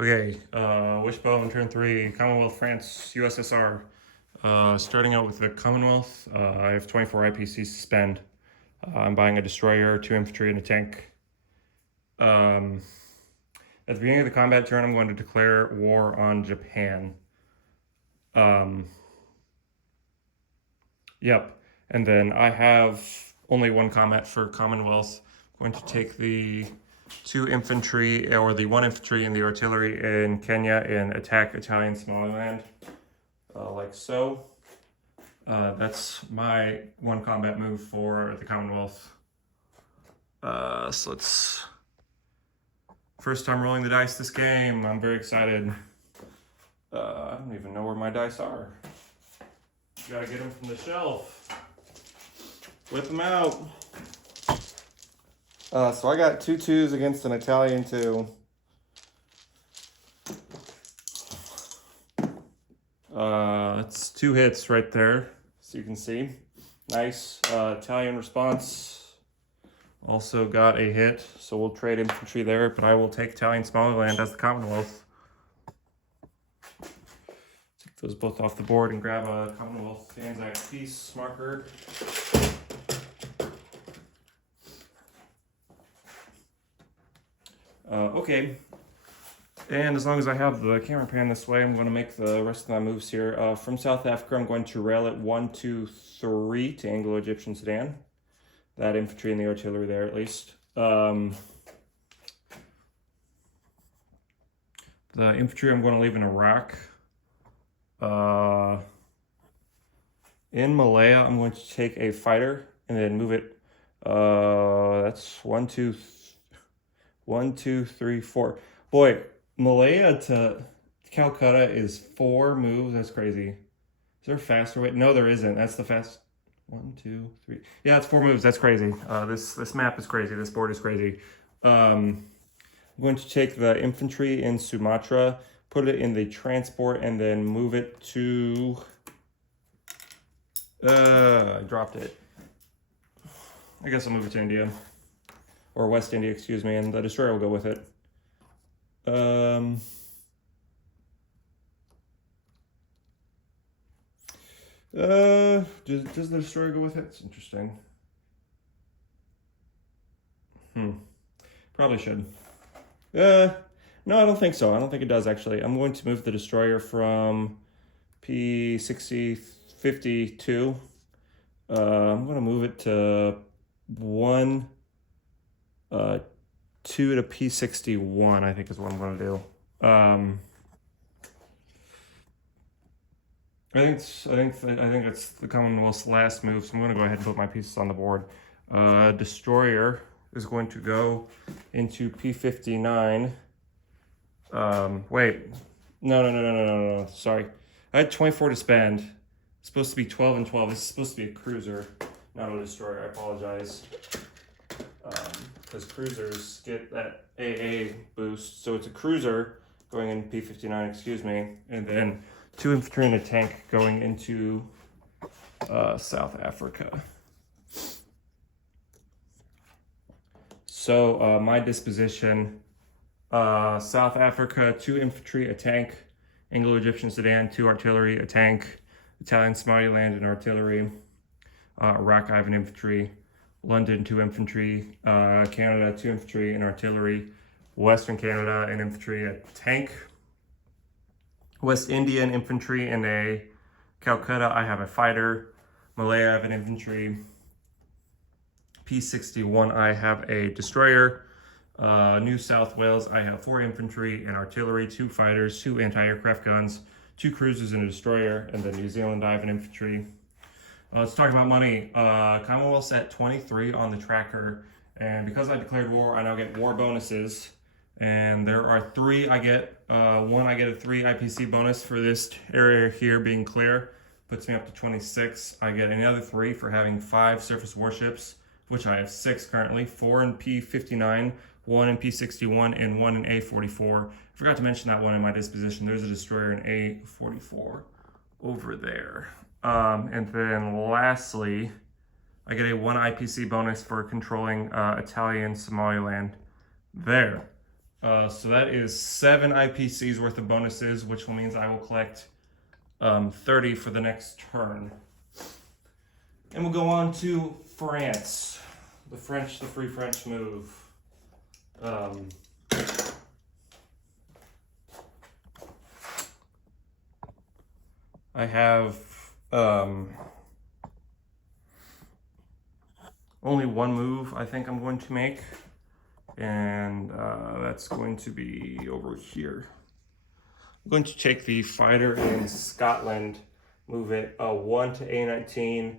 Okay, Wishbone, turn 3, Commonwealth, France, USSR. Starting out with the Commonwealth, I have 24 IPC to spend. I'm buying a destroyer, 2 infantry, and a tank. At the beginning of the combat turn, I'm going to declare war on Japan. Yep, and then I have only 1 combat for Commonwealth. I'm going to take the 2 infantry, or the 1 infantry and the artillery in Kenya and attack Italian Somaliland, like so. That's my 1 combat move for the Commonwealth. So let's... First time rolling the dice this game. I'm very excited. I don't even know where my dice are. Gotta get them from the shelf. Whip them out. So I got 2 2s against an Italian 2. That's 2 hits right there, so you can see. Nice. Italian response. Also got a hit, so we'll trade infantry there, but I will take Italian Somaliland as the Commonwealth. Take those both off the board and grab a Commonwealth Anzac peace marker. Okay, and as long as I have the camera pan this way, I'm going to make the rest of my moves here. From South Africa, I'm going to rail it 1, 2, 3 to Anglo-Egyptian Sudan. That infantry and the artillery there, at least. The infantry I'm going to leave in Iraq. In Malaya, I'm going to take a fighter and then move it. That's 1, 2, 3, 4. Boy, Malaya to Calcutta is 4 moves. That's crazy. Is there a faster way? No, there isn't. That's the fast. 1, 2, 3. Yeah, it's 4 moves. That's crazy. This map is crazy. This board is crazy. I'm going to take the infantry in Sumatra, put it in the transport, and then move it to... I dropped it. I guess I'll move it to India. Or West India, excuse me, and the destroyer will go with it. Does the destroyer go with it? It's interesting. Probably should. No, I don't think so. I don't think it does, actually. I'm going to move the destroyer from P60 52. I'm going to move it to 1, 2 to P61, I think is what I'm going to do. I think it's the Commonwealth's last move, so I'm going to go ahead and put my pieces on the board. Destroyer is going to go into P59. Wait. No. Sorry. I had 24 to spend. It's supposed to be 12 and 12. This is supposed to be a cruiser, not a destroyer. I apologize. Because cruisers get that AA boost. So it's a cruiser going in P59, excuse me. And then 2 infantry and a tank going into South Africa. So my disposition, South Africa, 2 infantry, a tank, Anglo-Egyptian Sudan, 2 artillery, a tank, Italian Somaliland, and artillery, Iraq, I have an infantry, London, 2 infantry, Canada, 2 infantry and artillery, Western Canada, an infantry, a tank, West Indian infantry and a Calcutta, I have a fighter, Malaya, I have an infantry, P61, I have a destroyer, New South Wales, I have 4 infantry and artillery, 2 fighters, 2 anti-aircraft guns, 2 cruisers and a destroyer, and then New Zealand, I have an infantry. Let's talk about money. Commonwealth's at 23 on the tracker, and because I declared war, I now get war bonuses. And there are 3 I get. 1, I get a 3 IPC bonus for this area here being clear. Puts me up to 26. I get another 3 for having 5 surface warships, which I have 6 currently. 4 in P59, 1 in P61, and 1 in A44. I forgot to mention that one in my disposition. There's a destroyer in A44 over there. And then lastly, I get a 1 IPC bonus for controlling Italian Somaliland there. So that is 7 IPCs worth of bonuses, which means I will collect 30 for the next turn. And we'll go on to France. The Free French move. I have only one move I think I'm going to make, and that's going to be over here. I'm going to take the fighter in Scotland, move it 1 to A19,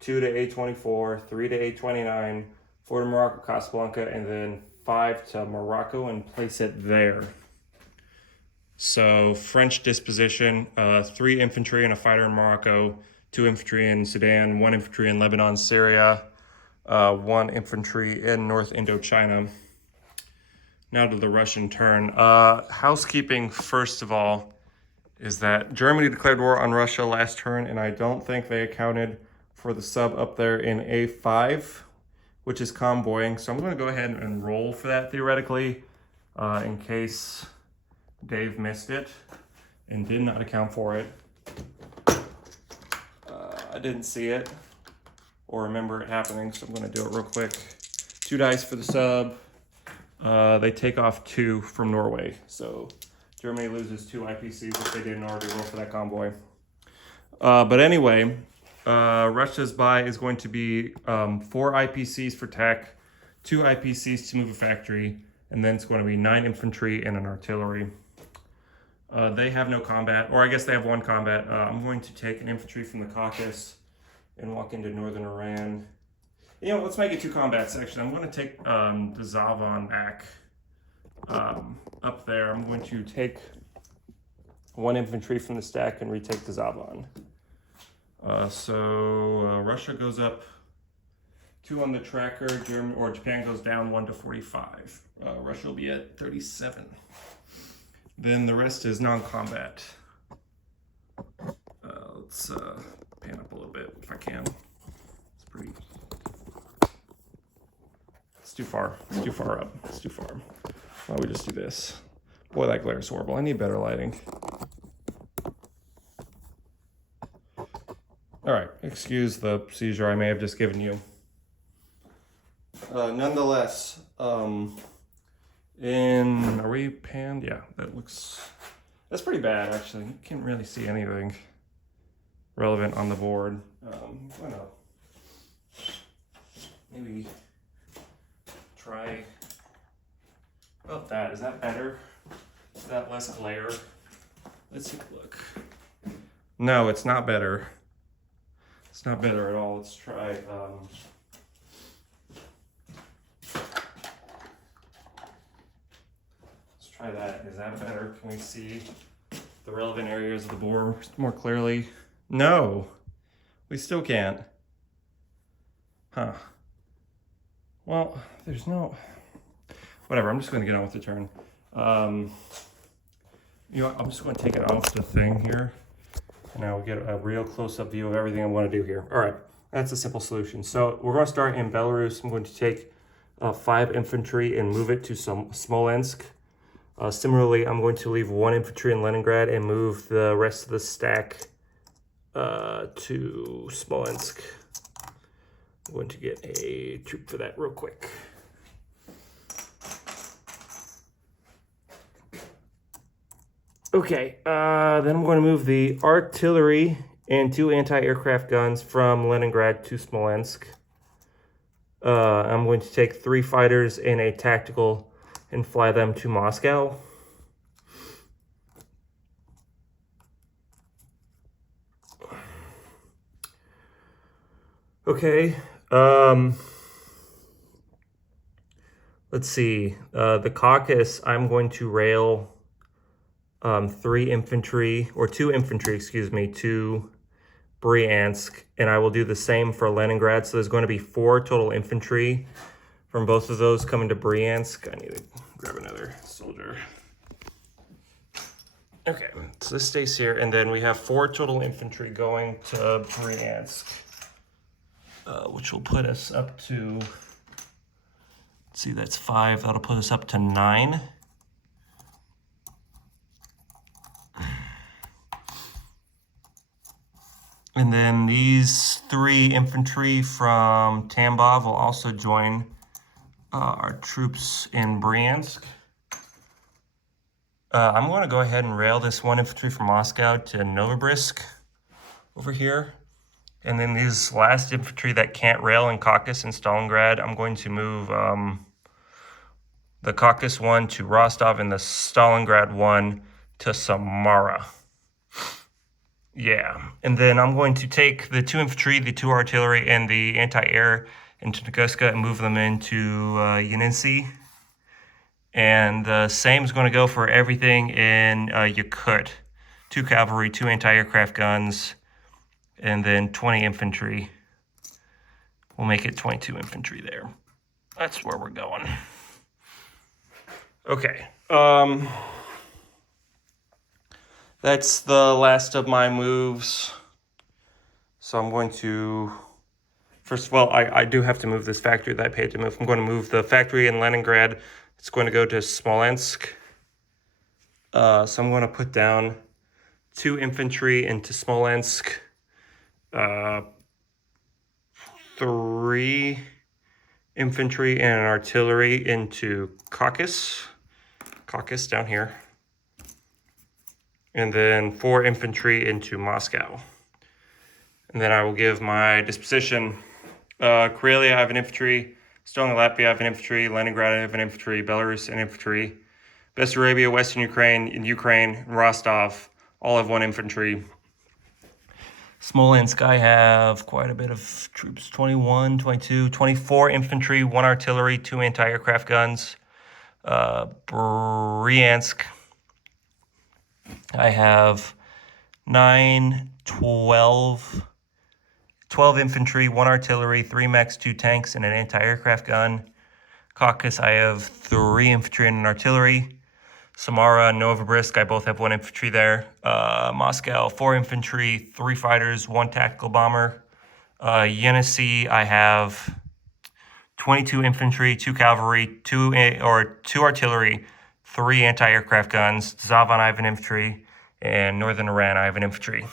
2 to A24, 3 to A29, 4 to Morocco Casablanca, and then 5 to Morocco and place it there. So French disposition, 3 infantry and a fighter in Morocco, 2 infantry in Sudan, 1 infantry in Lebanon, Syria, 1 infantry in North Indochina. Now to the Russian turn. Housekeeping, first of all, is that Germany declared war on Russia last turn, and I don't think they accounted for the sub up there in A5, which is convoying. So I'm going to go ahead and roll for that theoretically, in case Dave missed it and did not account for it. I didn't see it or remember it happening, so I'm going to do it real quick. 2 dice for the sub. They take off 2 from Norway, so Germany loses 2 IPCs if they didn't already roll for that convoy. But anyway, Russia's buy is going to be 4 IPCs for tech, 2 IPCs to move a factory, and then it's going to be 9 infantry and an artillery. They have no combat, or I guess they have 1 combat. I'm going to take an infantry from the Caucasus and walk into northern Iran. You know, let's make it 2 combats, actually. I'm going to take the Zavon back up there. I'm going to take 1 infantry from the stack and retake the Zavon. So Russia goes up 2 on the tracker, Japan goes down 1 to 45. Russia will be at 37. Then the rest is non-combat. Let's pan up a little bit if I can. It's pretty... It's too far. It's too far up. It's too far. Why don't we just do this? Boy, that glare is horrible. I need better lighting. All right, excuse the procedure I may have just given you. Nonetheless, are we panned? Yeah, that's pretty bad, actually. You can't really see anything relevant on the board. Why not? Maybe try about that. Is that better? Is that less glare? Let's take a look. No, it's not better. It's not better at all. Let's try, let's try that. Is that better? Can we see the relevant areas of the board more clearly? No, we still can't. Huh. Well, there's no, whatever. I'm just going to get on with the turn. You know what? I'm just going to take it off the thing here. And now we get a real close-up view of everything I want to do here. All right, that's a simple solution. So we're going to start in Belarus. I'm going to take 5 infantry and move it to Smolensk. Similarly, I'm going to leave 1 infantry in Leningrad and move the rest of the stack to Smolensk. I'm going to get a troop for that real quick. Okay, then I'm going to move the artillery and 2 anti-aircraft guns from Leningrad to Smolensk. I'm going to take 3 fighters and a tactical and fly them to Moscow. Okay, let's see. The Caucasus, I'm going to rail 2 infantry, excuse me, to Bryansk, and I will do the same for Leningrad. So there's going to be 4 total infantry from both of those coming to Bryansk. I need to grab another soldier. Okay, so this stays here, and then we have 4 total infantry going to Bryansk, which will put us up to, let's see, that's 5. That'll put us up to 9. And then these 3 infantry from Tambov will also join our troops in Bryansk. I'm going to go ahead and rail this 1 infantry from Moscow to Novorossiysk over here. And then these last infantry that can't rail in Caucasus and Stalingrad, I'm going to move the Caucasus 1 to Rostov and the Stalingrad 1 to Samara. Yeah, and then I'm going to take the 2 infantry, the 2 artillery, and the anti-air into Tunguska and move them into Yenisei. And the same is going to go for everything in Yakut. 2 cavalry, 2 anti-aircraft guns, and then 20 infantry. We'll make it 22 infantry there. That's where we're going. Okay. That's the last of my moves. So I'm going to, first of all, I do have to move this factory that I paid to move. I'm going to move the factory in Leningrad. It's going to go to Smolensk. So I'm going to put down 2 infantry into Smolensk. 3 infantry and an artillery into Caucasus down here. And then 4 infantry into Moscow. And then I will give my disposition. Karelia, I have an infantry. Estonia, Latvia, I have an infantry. Leningrad, I have an infantry. Belarus, an infantry. Bessarabia, Western Ukraine, and Rostov all have 1 infantry. Smolensk, I have quite a bit of troops. 21, 22, 24 infantry, 1 artillery, 2 anti-aircraft guns. Bryansk, I have 9, 12 infantry, 1 artillery, 3 mechs, 2 tanks, and an anti-aircraft gun. Caucasus, I have 3 infantry and an artillery. Samara and Novorossiysk, I both have 1 infantry there. Moscow, 4 infantry, 3 fighters, 1 tactical bomber. Yenisei, I have 22 infantry, 2 cavalry, 2 artillery, 3 anti-aircraft guns. Zavan, I have an infantry, and Northern Iran, I have an infantry.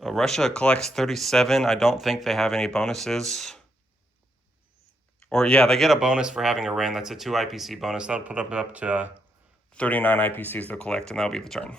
Russia collects 37. I don't think they have any bonuses. Or yeah, they get a bonus for having Iran. That's a 2 IPC bonus. That'll put up to 39 IPCs they'll collect, and that'll be the turn.